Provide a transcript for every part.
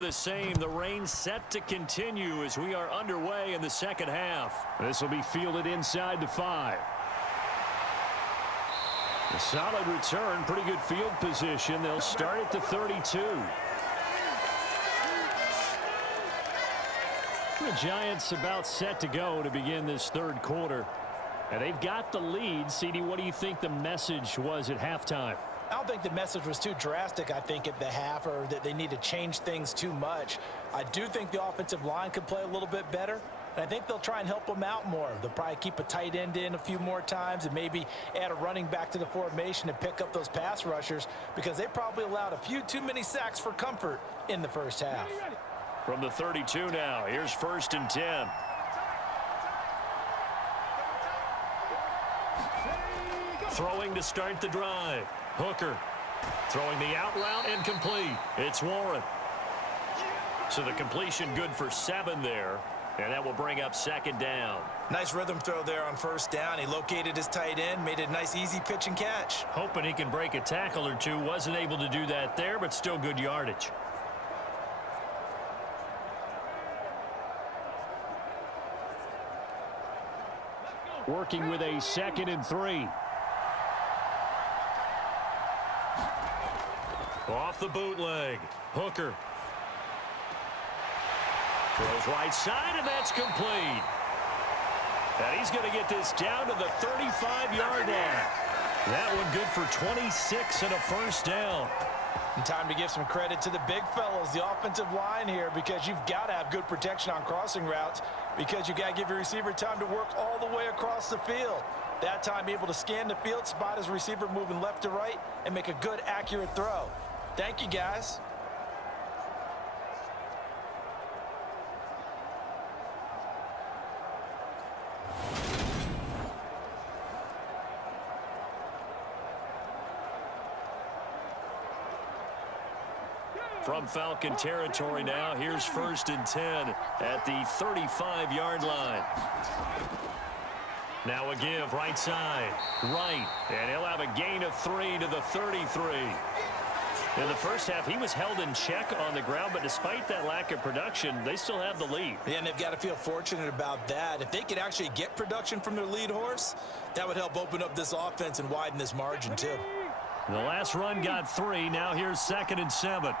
The same. The rain set to continue as we are underway in the second half. This will be fielded inside the 5. A solid return, pretty good field position. They'll start at the 32. The Giants about set to go to begin this third quarter. And they've got the lead. CD, what do you think the message was at halftime? I don't think the message was too drastic, I think, at the half, or that they need to change things too much. I do think the offensive line could play a little bit better, and I think they'll try and help them out more. They'll probably keep a tight end in a few more times and maybe add a running back to the formation and pick up those pass rushers because they probably allowed a few too many sacks for comfort in the first half. From the 32 now, here's 1st and 10. Throwing to start the drive. Hooker throwing the out route incomplete. It's Warren. So the completion good for 7 there. And that will bring up 2nd down. Nice rhythm throw there on 1st down. He located his tight end, made a nice easy pitch and catch. Hoping he can break a tackle or two. Wasn't able to do that there, but still good yardage. Working with a 2nd and 3. Off the bootleg. Hooker. Throws right side, and that's complete. And he's going to get this down to the 35-yard line. That one good for 26 and a 1st down. And time to give some credit to the big fellas, the offensive line here, because you've got to have good protection on crossing routes because you've got to give your receiver time to work all the way across the field. That time able to scan the field, spot his receiver moving left to right, and make a good, accurate throw. Thank you, guys. From Falcon territory now, here's 1st and 10 at the 35-yard line. Now a give, right side, right, and he'll have a gain of 3 to the 33. In the first half, he was held in check on the ground, but despite that lack of production, they still have the lead. Yeah, and they've got to feel fortunate about that. If they could actually get production from their lead horse, that would help open up this offense and widen this margin, too. The last run got 3. Now here's 2nd and 7.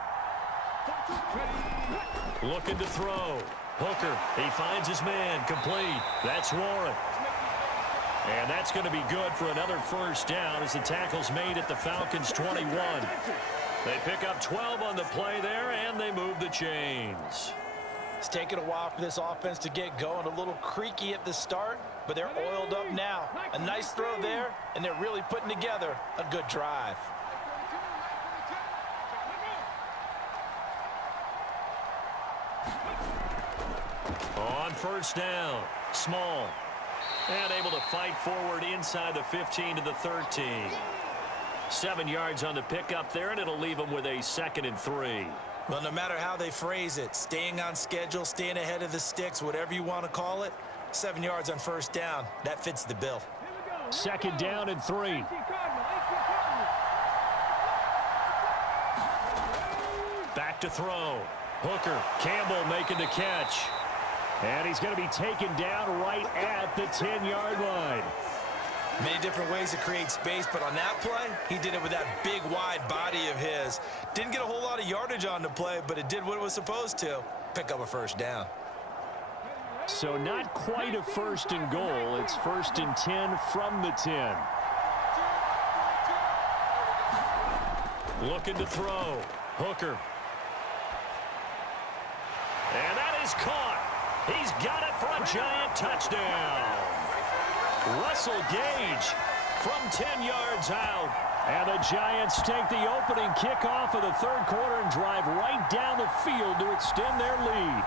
Looking to throw. Hooker, he finds his man, complete. That's Warren. And that's going to be good for another 1st down as the tackle's made at the Falcons' 21. They pick up 12 on the play there, and they move the chains. It's taken a while for this offense to get going. A little creaky at the start, but they're oiled up now. A nice throw there, and they're really putting together a good drive. On 1st down, Small. And able to fight forward inside the 15 to the 13. 7 yards on the pickup there, and it'll leave them with a 2nd and 3. Well, no matter how they phrase it, staying on schedule, staying ahead of the sticks, whatever you want to call it, 7 yards on 1st down, that fits the bill. 2nd down and 3. Back to throw. Hooker, Campbell making the catch. And he's going to be taken down right at the 10-yard line. Many different ways to create space, but on that play, he did it with that big, wide body of his. Didn't get a whole lot of yardage on the play, but it did what it was supposed to. Pick up a 1st down. So not quite a 1st and goal. It's 1st and 10 from the 10. Looking to throw. Hooker. And that is caught. He's got it for a Giant touchdown. Russell Gage from 10 yards out. And the Giants take the opening kickoff of the third quarter and drive right down the field to extend their lead.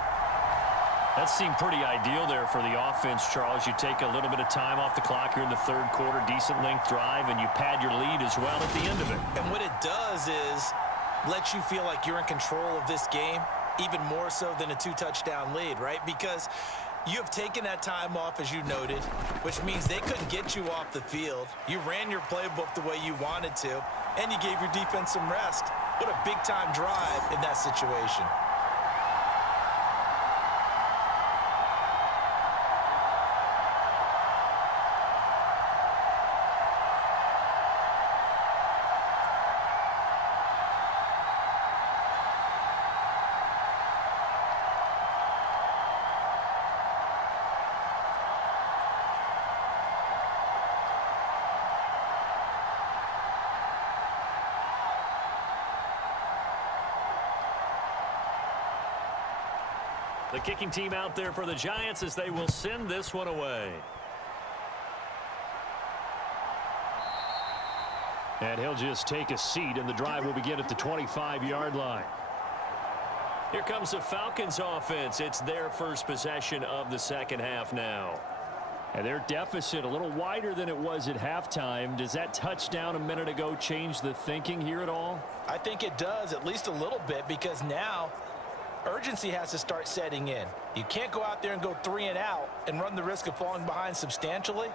That seemed pretty ideal there for the offense, Charles. You take a little bit of time off the clock here in the third quarter, decent length drive, and you pad your lead as well at the end of it. And what it does is let you feel like you're in control of this game, even more so than a 2-touchdown lead, right? Because you have taken that time off, as you noted, which means they couldn't get you off the field. You ran your playbook the way you wanted to, and you gave your defense some rest. What a big-time drive in that situation. The kicking team out there for the Giants as they will send this one away. And he'll just take a seat, and the drive will begin at the 25-yard line. Here comes the Falcons offense. It's their first possession of the second half now. And their deficit a little wider than it was at halftime. Does that touchdown a minute ago change the thinking here at all? I think it does, at least a little bit, because now urgency has to start setting in. You can't go out there and go 3 and out and run the risk of falling behind substantially,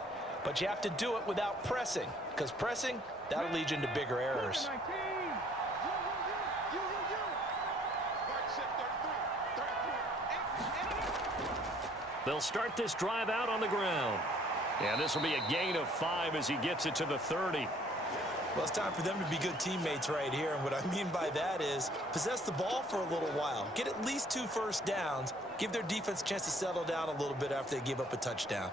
but you have to do it without pressing, because pressing, that'll lead you into bigger errors. They'll start this drive out on the ground. And this will be a gain of 5 as he gets it to the 30. Well, it's time for them to be good teammates right here. And what I mean by that is possess the ball for a little while. Get at least 2 first downs. Give their defense a chance to settle down a little bit after they give up a touchdown.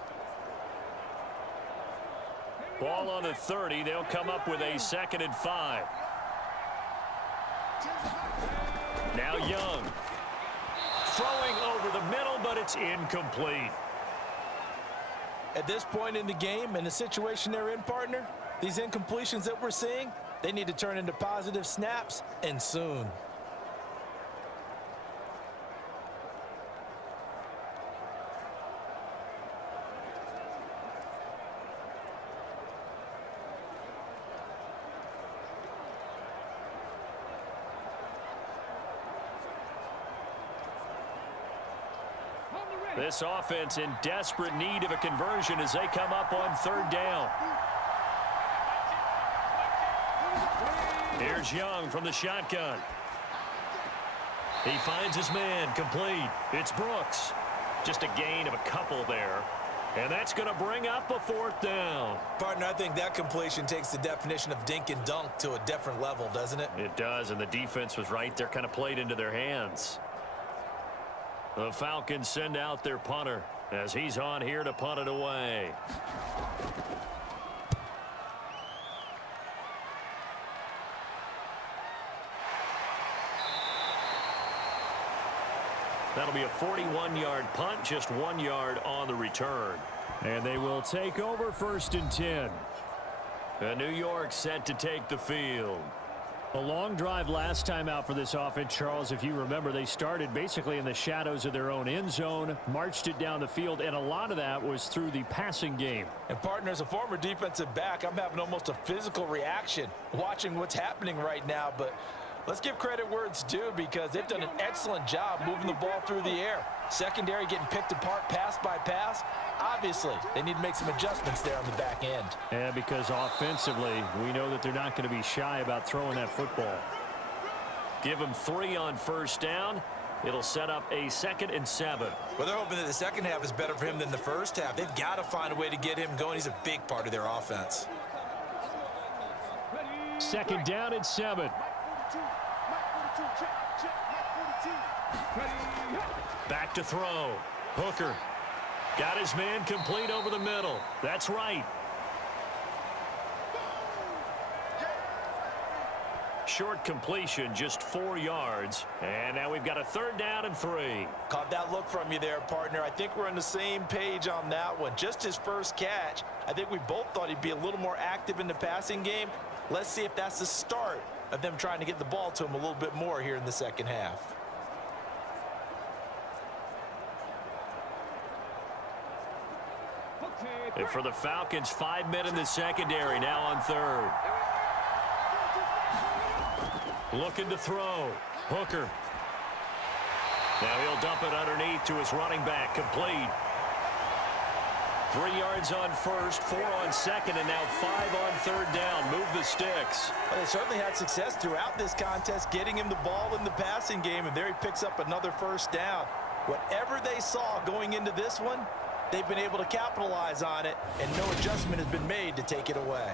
Ball on the 30. They'll come up with a 2nd and 5. Now Young. Throwing over the middle, but it's incomplete. At this point in the game, in the situation they're in, partner, these incompletions that we're seeing, they need to turn into positive snaps, and soon. This offense in desperate need of a conversion as they come up on 3rd down. Here's Young from the shotgun. He finds his man, complete. It's Brooks. Just a gain of a couple there. And that's going to bring up a 4th down. Partner, I think that completion takes the definition of dink and dunk to a different level, doesn't it? It does, and the defense was right there, kind of played into their hands. The Falcons send out their punter as he's on here to punt it away. That'll be a 41-yard punt, just 1 yard on the return. And they will take over 1st and 10. And New York set to take the field. A long drive last time out for this offense, Charles. If you remember, they started basically in the shadows of their own end zone, marched it down the field, and a lot of that was through the passing game. And partner, as a former defensive back, I'm having almost a physical reaction watching what's happening right now. But let's give credit where it's due, because they've done an excellent job moving the ball through the air. Secondary getting picked apart pass by pass. Obviously, they need to make some adjustments there on the back end. And because offensively, we know that they're not going to be shy about throwing that football. Give them 3 on 1st down. It'll set up a 2nd and 7. Well, they're hoping that the second half is better for him than the first half. They've got to find a way to get him going. He's a big part of their offense. 2nd down and 7. Back to throw. Hooker. Got his man complete over the middle. That's right. Short completion, just 4 yards. And now we've got a 3rd down and 3. Caught that look from you there, partner. I think we're on the same page on that one. Just his first catch. I think we both thought he'd be a little more active in the passing game. Let's see if that's the start of them trying to get the ball to him a little bit more here in the second half. And for the Falcons, 5 men in the secondary, now on 3rd. Looking to throw. Hooker. Now he'll dump it underneath to his running back, complete. 3 yards on 1st, 4 on 2nd, and now 5 on 3rd down. Move the sticks. Well, they certainly had success throughout this contest, getting him the ball in the passing game, and there he picks up another 1st down. Whatever they saw going into this one, they've been able to capitalize on it, and no adjustment has been made to take it away.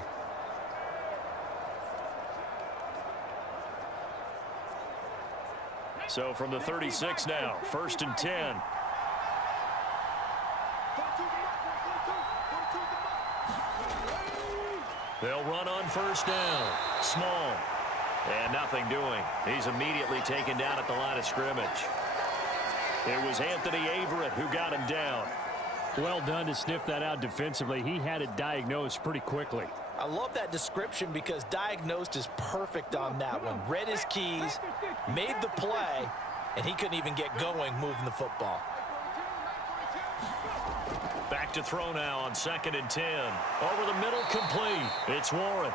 So from the 36 now, 1st and 10. They'll run on 1st down. Small. And nothing doing. He's immediately taken down at the line of scrimmage. It was Anthony Averett who got him down. Well done to sniff that out defensively. He had it diagnosed pretty quickly. I love that description because diagnosed is perfect on that one. Read his keys, made the play, and he couldn't even get going moving the football. Back to throw now on 2nd and 10. Over the middle, complete. It's Warren.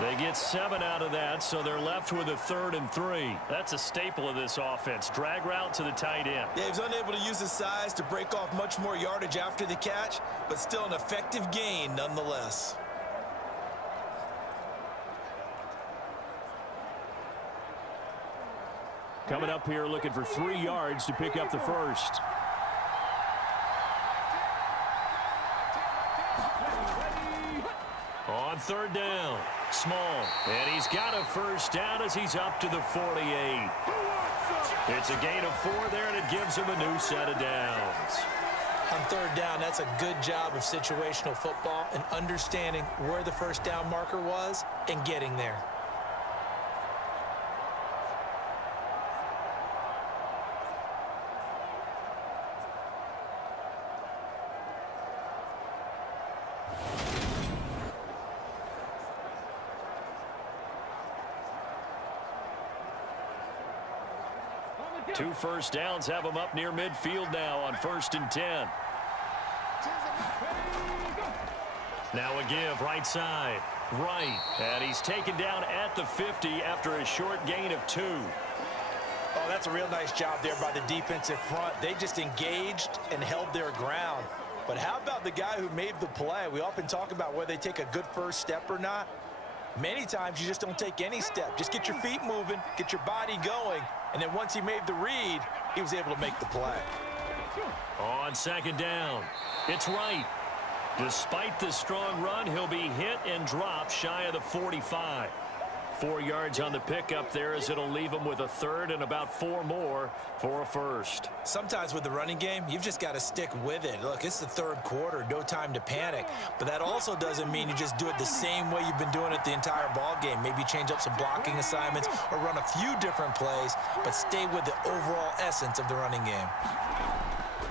They get 7 out of that, so they're left with a 3rd and 3. That's a staple of this offense. Drag route to the tight end. Yeah, he was unable to use his size to break off much more yardage after the catch, but still an effective gain nonetheless. Coming up here looking for 3 yards to pick up the first. On 3rd down, Small, and he's got a first down as he's up to the 48. It's a gain of 4 there, and it gives him a new set of downs. On 3rd down, that's a good job of situational football and understanding where the first down marker was and getting there. Two first downs have him up near midfield now on 1st and 10. Now a give right side. Right. And he's taken down at the 50 after a short gain of 2. Oh, that's a real nice job there by the defensive front. They just engaged and held their ground. But how about the guy who made the play? We often talk about whether they take a good first step or not. Many times you just don't take any step. Just get your feet moving, get your body going, and then once he made the read, he was able to make the play. On 2nd down, it's Right. Despite the strong run, he'll be hit and dropped shy of the 45. 4 yards on the pickup there as it'll leave him with a 3rd and about 4 more for a first. Sometimes with the running game, you've just got to stick with it. Look, it's the 3rd quarter, no time to panic. But that also doesn't mean you just do it the same way you've been doing it the entire ball game. Maybe change up some blocking assignments or run a few different plays, but stay with the overall essence of the running game.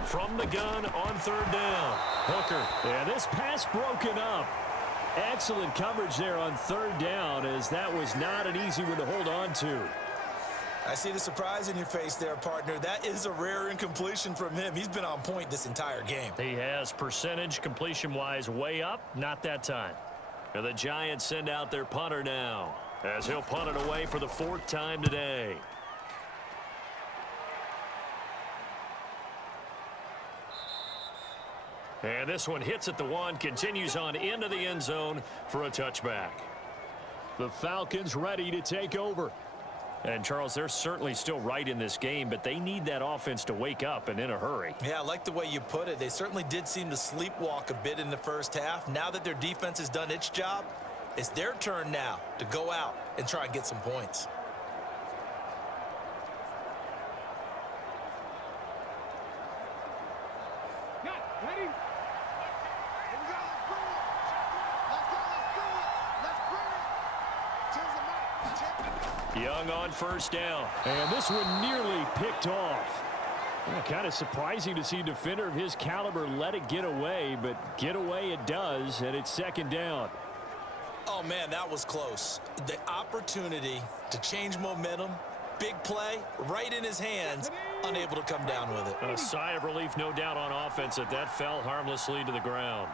From the gun on 3rd down, Hooker. Yeah, this pass broken up. Excellent coverage there on 3rd down, as that was not an easy one to hold on to. I see the surprise in your face there, partner. That is a rare incompletion from him. He's been on point this entire game. He has percentage completion-wise way up, not that time. And the Giants send out their punter now, as he'll punt it away for the 4th time today. And this one hits at the 1, continues on into the end zone for a touchback. The Falcons ready to take over. And, Charles, they're certainly still right in this game, but they need that offense to wake up and in a hurry. Yeah, I like the way you put it. They certainly did seem to sleepwalk a bit in the first half. Now that their defense has done its job, it's their turn now to go out and try and get some points. Young on 1st down. And this one nearly picked off. Well, kind of surprising to see a defender of his caliber let it get away, but get away it does, and it's 2nd down. Oh, man, that was close. The opportunity to change momentum, big play, right in his hands, unable to come down with it. A sigh of relief, no doubt, on offense that fell harmlessly to the ground.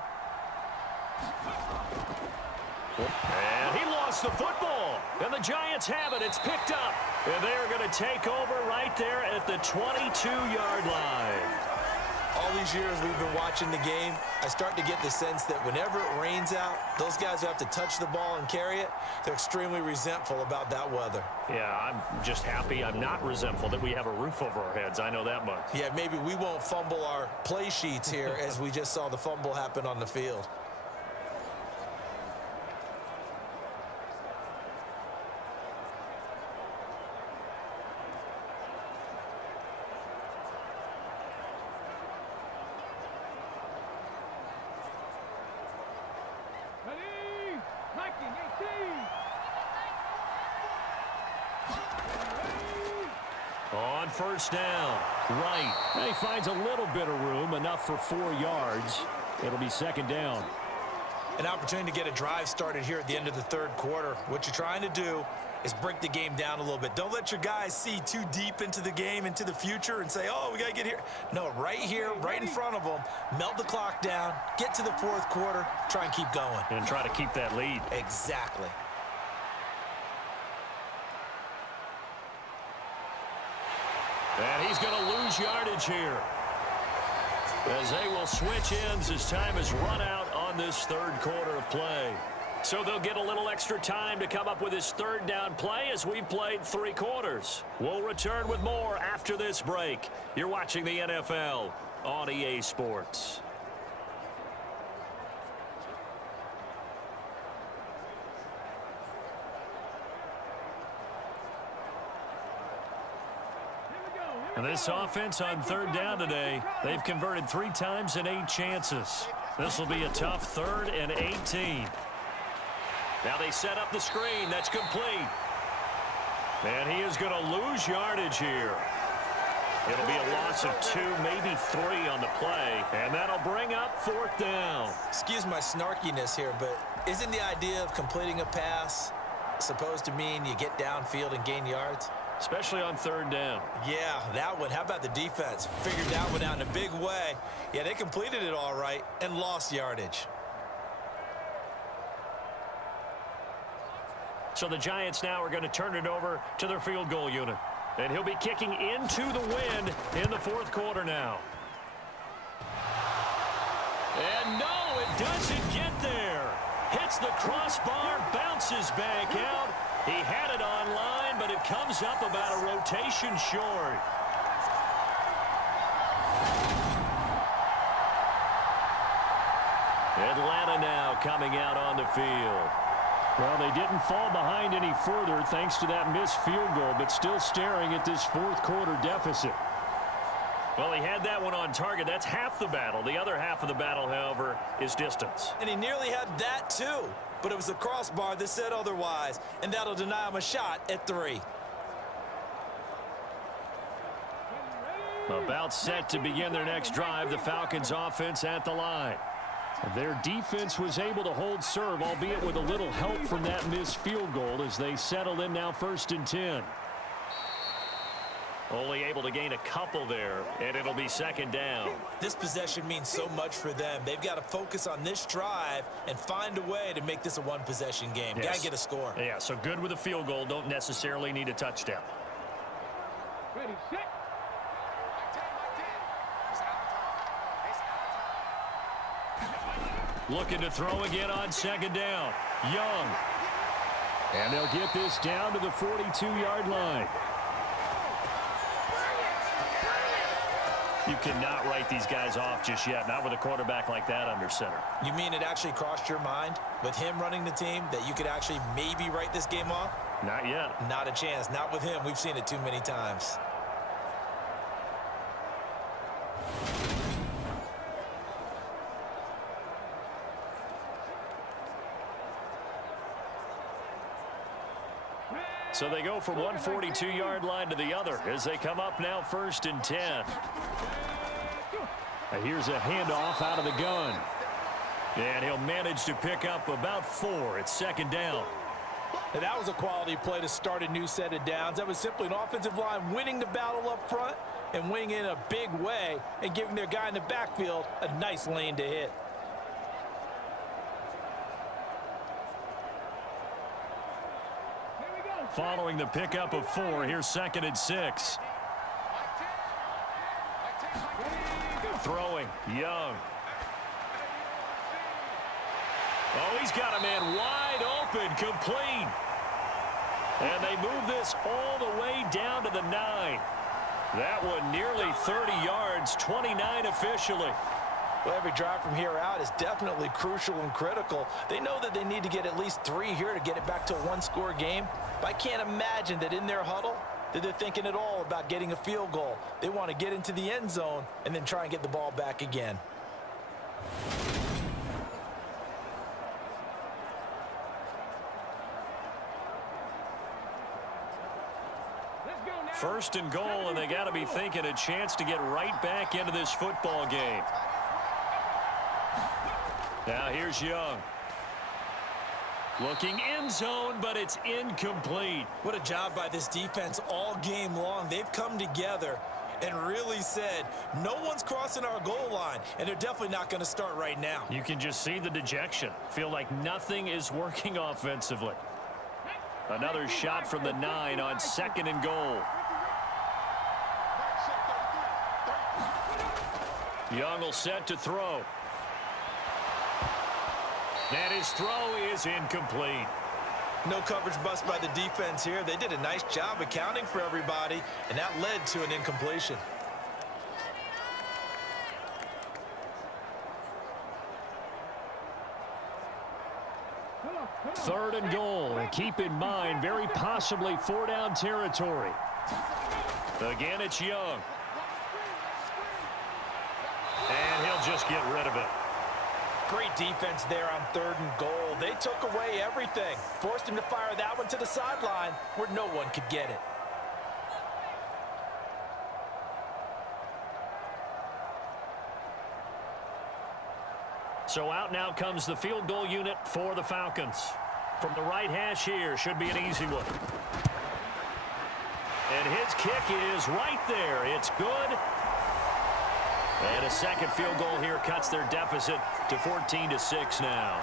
And he lost the football. And the Giants have it. It's picked up. And they are going to take over right there at the 22-yard line. All these years we've been watching the game, I start to get the sense that whenever it rains out, those guys who have to touch the ball and carry it, they're extremely resentful about that weather. Yeah, I'm just happy I'm not resentful that we have a roof over our heads. I know that much. Yeah, maybe we won't fumble our play sheets here as we just saw the fumble happen on the field. On first down. Right. And he finds a little bit of room, enough for 4 yards. It'll be second down. An opportunity to get a drive started here at the end of the third quarter. What you're trying to do is break the game down a little bit. Don't let your guys see too deep into the game, into the future, and say, oh, we got to get here. No, right here, right in front of them, melt the clock down, get to the fourth quarter, try and keep going. And try to keep that lead. Exactly. And he's going to lose yardage here, as they will switch ends as time has run out on this third quarter of play. So they'll get a little extra time to come up with his third down play as we've played 3 quarters. We'll return with more after this break. You're watching the NFL on EA Sports. And this offense on third down today, they've converted 3 times in 8 chances. This will be a tough 3rd and 18. Now they set up the screen. That's complete. And he is going to lose yardage here. It'll be a loss of 2, maybe 3 on the play. And that'll bring up 4th down. Excuse my snarkiness here, but isn't the idea of completing a pass supposed to mean you get downfield and gain yards? Especially on 3rd down. Yeah, that one. How about the defense? Figured that one out in a big way. Yeah, they completed it all right and lost yardage. So the Giants now are going to turn it over to their field goal unit. And he'll be kicking into the wind in the 4th quarter now. And no, it doesn't get there. Hits the crossbar, bounces back out. He had it on line, but it comes up about a rotation short. Atlanta now coming out on the field. Well, they didn't fall behind any further thanks to that missed field goal, but still staring at this 4th quarter deficit. Well, he had that one on target. That's half the battle. The other half of the battle, however, is distance. And he nearly had that too. But it was the crossbar that said otherwise, and that'll deny him a shot at 3. About set to begin their next drive, the Falcons offense at the line. Their defense was able to hold serve, albeit with a little help from that missed field goal as they settle in now 1st and 10. Only able to gain a couple there, and it'll be 2nd down. This possession means so much for them. They've got to focus on this drive and find a way to make this a one-possession game. Yes. Got to get a score. Yeah, so good with a field goal. Don't necessarily need a touchdown. Ready, set. Looking to throw again on 2nd down. Young. And they'll get this down to the 42-yard line. You cannot write these guys off just yet, not with a quarterback like that under center. You mean it actually crossed your mind with him running the team that you could actually maybe write this game off? Not yet. Not a chance. Not with him. We've seen it too many times. So they go from one 42-yard line to the other as they come up now 1st and 10. And here's a handoff out of the gun. And he'll manage to pick up about 4 at 2nd down. And that was a quality play to start a new set of downs. That was simply an offensive line winning the battle up front and winning in a big way and giving their guy in the backfield a nice lane to hit. Following the pickup of 4, here's 2nd and 6. Throwing, Young. Oh, he's got a man wide open, complete. And they move this all the way down to the 9. That one nearly 30 yards, 29 officially. Well, every drive from here out is definitely crucial and critical. They know that they need to get at least 3 here to get it back to a one-score game. But I can't imagine that in their huddle that they're thinking at all about getting a field goal. They want to get into the end zone and then try and get the ball back again. First and goal, and they got to be thinking a chance to get right back into this football game. Now here's Young. Looking end zone, but it's incomplete. What a job by this defense all game long. They've come together and really said, no one's crossing our goal line, and they're definitely not going to start right now. You can just see the dejection. Feel like nothing is working offensively. Another shot from the 9 on second and goal. Young will set to throw. And his throw is incomplete. No coverage bust by the defense here. They did a nice job accounting for everybody, and that led to an incompletion. Third and goal. And keep in mind, very possibly 4-down territory. Again, it's Young. And he'll just get rid of it. Great defense there on third and goal. They took away everything. Forced him to fire that one to the sideline where no one could get it. So out now comes the field goal unit for the Falcons. From the right hash here, should be an easy one. And his kick is right there. It's good. And a second field goal here cuts their deficit to 14-6 now.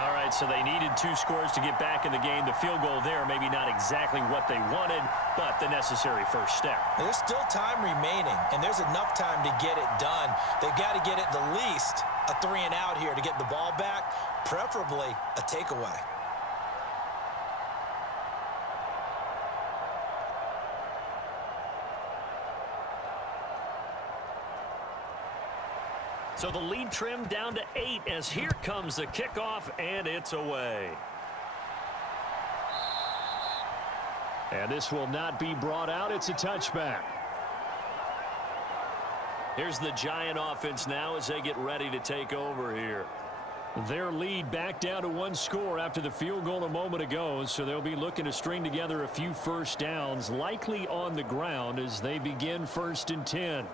All right, so they needed 2 scores to get back in the game. The field goal there, maybe not exactly what they wanted, but the necessary first step. There's still time remaining, and there's enough time to get it done. They've got to get it the least a 3-and-out here to get the ball back, preferably a takeaway. So the lead trimmed down to 8 as here comes the kickoff, and it's away. And this will not be brought out. It's a touchback. Here's the Giant offense now as they get ready to take over here. Their lead back down to 1 score after the field goal a moment ago, so they'll be looking to string together a few first downs, likely on the ground as they begin 1st and 10.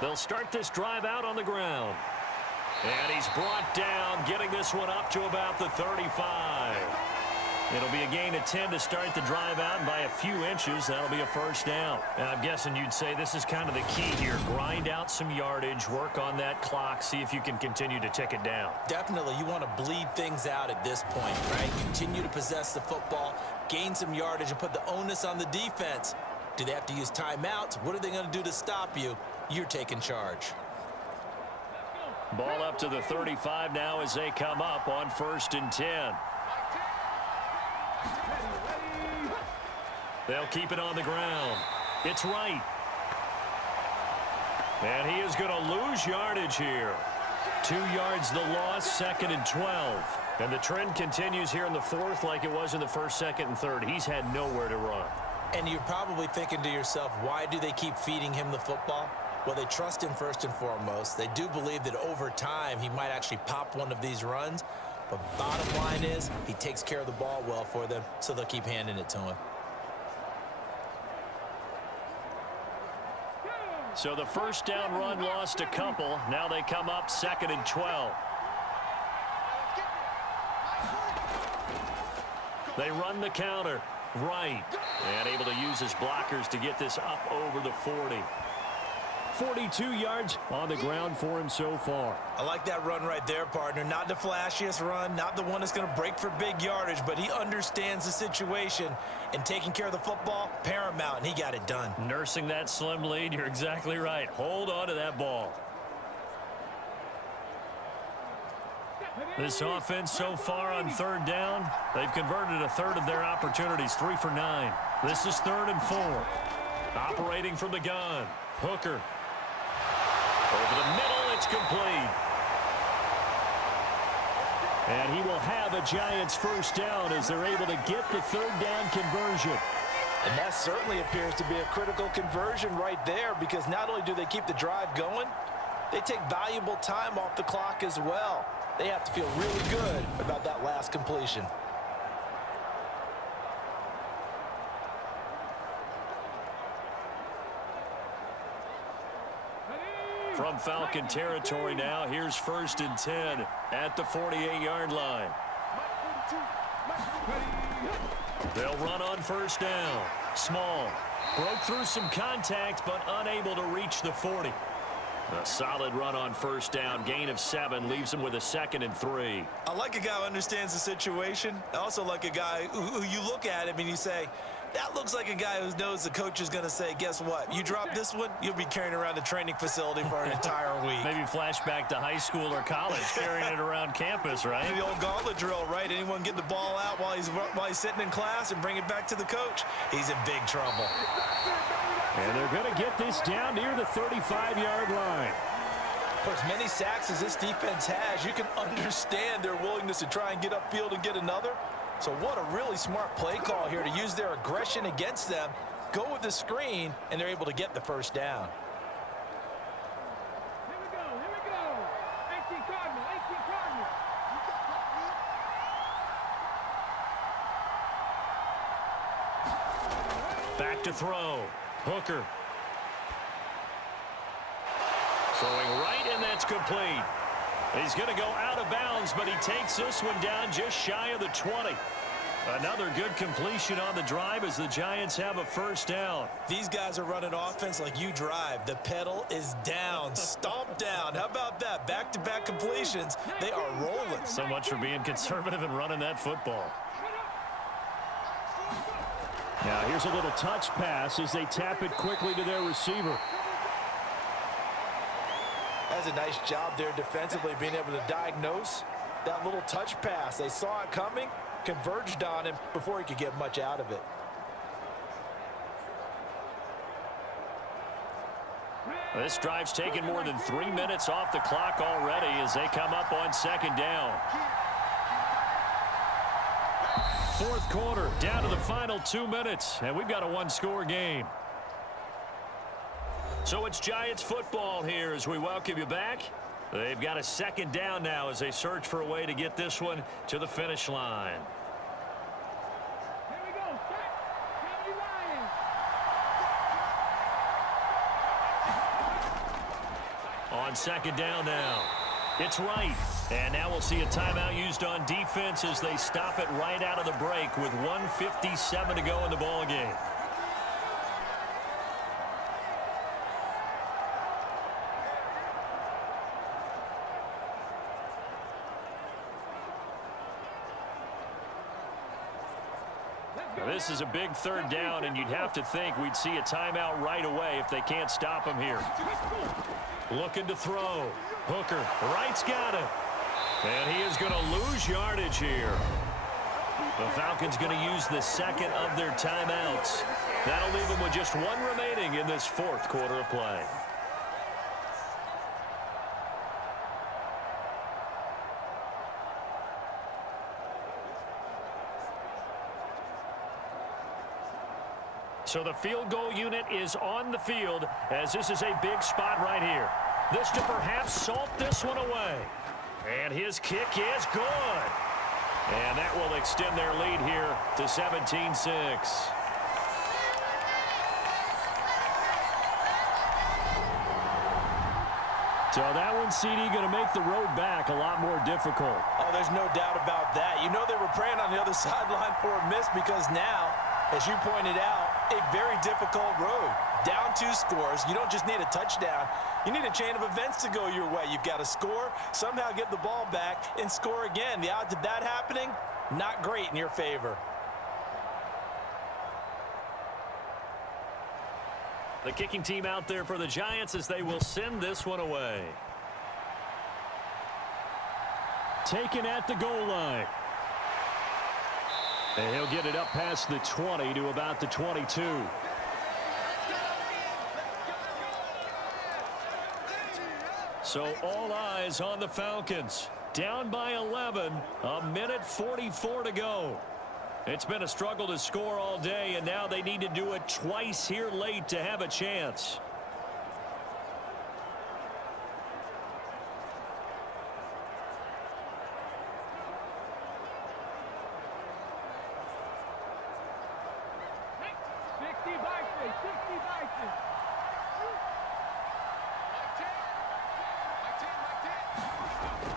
They'll start this drive out on the ground. And he's brought down, getting this one up to about the 35. It'll be a gain of 10 to start the drive out, and by a few inches, that'll be a first down. And I'm guessing you'd say this is kind of the key here. Grind out some yardage, work on that clock, see if you can continue to tick it down. Definitely, you want to bleed things out at this point, right? Continue to possess the football, gain some yardage, and put the onus on the defense. Do they have to use timeouts? What are they going to do to stop you? You're taking charge. Ball up to the 35 now as they come up on 1st and 10. They'll keep it on the ground. It's right. And he is going to lose yardage here. 2 yards the loss, 2nd and 12. And the trend continues here in the 4th like it was in the 1st, 2nd, and 3rd. He's had nowhere to run. And you're probably thinking to yourself, why do they keep feeding him the football? Well, they trust him first and foremost. They do believe that over time he might actually pop one of these runs. But bottom line is he takes care of the ball well for them, so they'll keep handing it to him. So the first down run lost a couple. Now they come up 2nd and 12. They run the counter. Right. And able to use his blockers to get this up over the 40. 42 yards on the ground for him so far. I like that run right there, partner. Not the flashiest run, not the one that's going to break for big yardage, but he understands the situation, and taking care of the football, paramount, and he got it done. Nursing that slim lead, you're exactly right. Hold on to that ball. This offense so far on 3rd down, they've converted a 1/3 of their opportunities, 3 for 9. This is 3rd and 4. Operating from the gun, Hooker. Over the middle, it's complete. And he will have a Giants first down as they're able to get the third down conversion. And that certainly appears to be a critical conversion right there, because not only do they keep the drive going, they take valuable time off the clock as well. They have to feel really good about that last completion. From Falcon territory now, here's 1st and 10 at the 48-yard line. They'll run on first down. Small. Broke through some contact, but unable to reach the 40. A solid run on first down. Gain of 7 leaves them with a 2nd and 3. I like a guy who understands the situation. I also like a guy who you look at him and you say, that looks like a guy who knows the coach is going to say, guess what? You drop this one, you'll be carrying around the training facility for an entire week. Maybe flashback to high school or college, carrying it around campus, right? The old gauntlet drill, right? Anyone get the ball out while he's sitting in class and bring it back to the coach? He's in big trouble. And they're going to get this down near the 35-yard line. For as many sacks as this defense has, you can understand their willingness to try and get upfield and get another. So what a really smart play call here to use their aggression against them, go with the screen, and they're able to get the first down. Here we go. 18 Cardinal. Back to throw. Hooker. Throwing right, and that's complete. He's going to go out of bounds, but he takes this one down just shy of the 20. Another good completion on the drive as the Giants have a first down. These guys are running offense like you drive. The pedal is down, stomped down. How about that? Back-to-back completions. They are rolling. So much for being conservative and running that football. Now here's a little touch pass as they tap it quickly to their receiver. That's a nice job there defensively, being able to diagnose that little touch pass. They saw it coming, converged on him before he could get much out of it. This drive's taken more than 3 minutes off the clock already as they come up on second down. Fourth quarter, down to the final 2 minutes, and we've got a one-score game. So it's Giants football here as we welcome you back. They've got a second down now as they search for a way to get this one to the finish line. Here we go. Set. County Lions. On second down now. It's right. And now we'll see a timeout used on defense as they stop it right out of the break with 1:57 to go in the ball game. This is a big third down, and you'd have to think we'd see a timeout right away if they can't stop him here. Looking to throw. Hooker, right's got it. And he is going to lose yardage here. The Falcons going to use the second of their timeouts. That'll leave them with just one remaining in this fourth quarter of play. So the field goal unit is on the field as this is a big spot right here. This to perhaps salt this one away. And his kick is good. And that will extend their lead here to 17-6. So that one, CD, going to make the road back a lot more difficult. Oh, there's no doubt about that. You know they were praying on the other sideline for a miss because now, as you pointed out, a very difficult road. Down 2 scores. You don't just need a touchdown. You need a chain of events to go your way. You've got to score, somehow get the ball back, and score again. The odds of that happening, not great in your favor. The kicking team out there for the Giants as they will send this one away. Taken at the goal line. And he'll get it up past the 20 to about the 22. So all eyes on the Falcons. down by 11. A minute 44 to go. It's been a struggle to score all day, and now they need to do it twice here late to have a chance.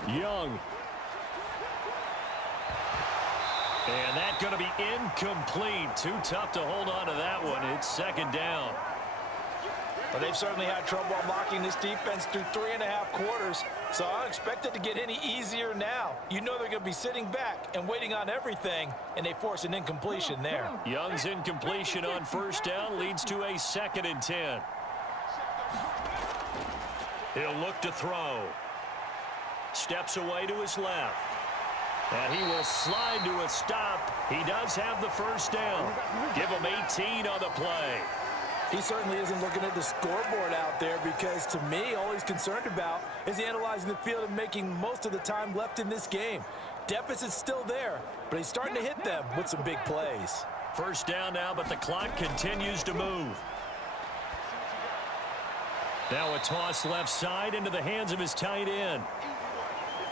Young. And that's going to be incomplete. Too tough to hold on to that one. It's second down. Well, they've certainly had trouble unlocking this defense through 3.5 quarters, so I don't expect it to get any easier now. You know they're going to be sitting back and waiting on everything, and they force an incompletion there. Young's incompletion on first down leads to a 2nd and 10. He'll look to throw. Steps away to his left. And he will slide to a stop. He does have the first down. Give him 18 on the play. He certainly isn't looking at the scoreboard out there because, to me, all he's concerned about is analyzing the field and making most of the time left in this game. Deficit's still there, but he's starting to hit them with some big plays. First down now, but the clock continues to move. Now a toss left side into the hands of his tight end.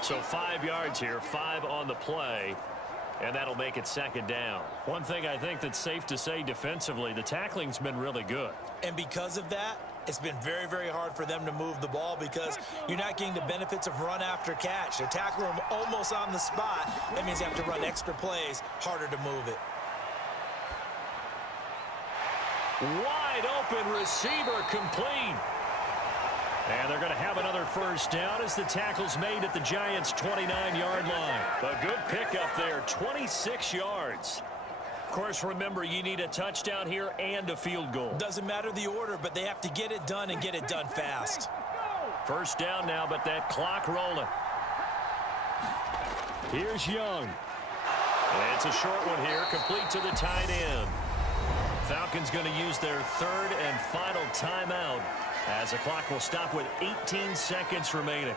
So 5 yards here, 5 on the play, and that'll make it second down. One thing I think that's safe to say defensively, the tackling's been really good. And because of that, it's been very, very hard for them to move the ball because you're not getting the benefits of run after catch. They're tackling them almost on the spot. That means they have to run extra plays, harder to move it. Wide open receiver complete. And they're going to have another first down as the tackle's made at the Giants' 29-yard line. A good pickup there, 26 yards. Of course, remember, you need a touchdown here and a field goal. Doesn't matter the order, but they have to get it done and get it done fast. First down now, but that clock rolling. Here's Young. And it's a short one here, complete to the tight end. Falcons going to use their 3rd and final timeout as the clock will stop with 18 seconds remaining.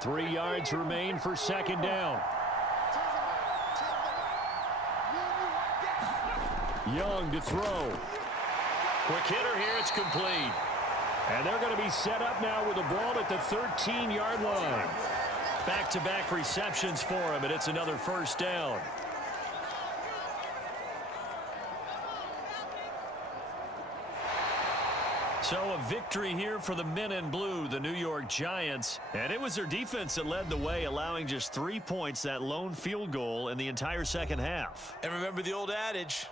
Three yards remain for second down. Young to throw. Quick hitter here, it's complete. And they're going to be set up now with the ball at the 13-yard line. Back-to-back receptions for him, and it's another first down. So a victory here for the men in blue, the New York Giants. And it was their defense that led the way, allowing just 3 points, that lone field goal in the entire second half. And remember the old adage,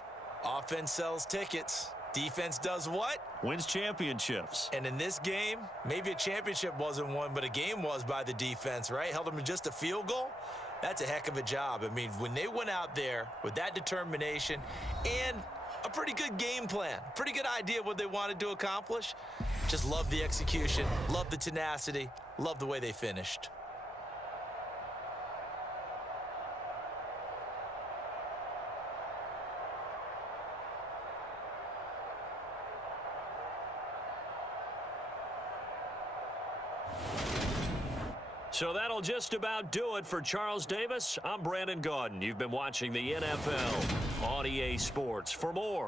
offense sells tickets. Defense does what? Wins championships. And in this game, maybe a championship wasn't won, but a game was by the defense, right? Held them to just a field goal. That's a heck of a job. I mean, when they went out there with that determination and a pretty good game plan, pretty good idea what they wanted to accomplish, just love the execution, love the tenacity, love the way they finished. So that'll just about do it for Charles Davis. I'm Brandon Gaudin. You've been watching the NFL on EA Sports. For more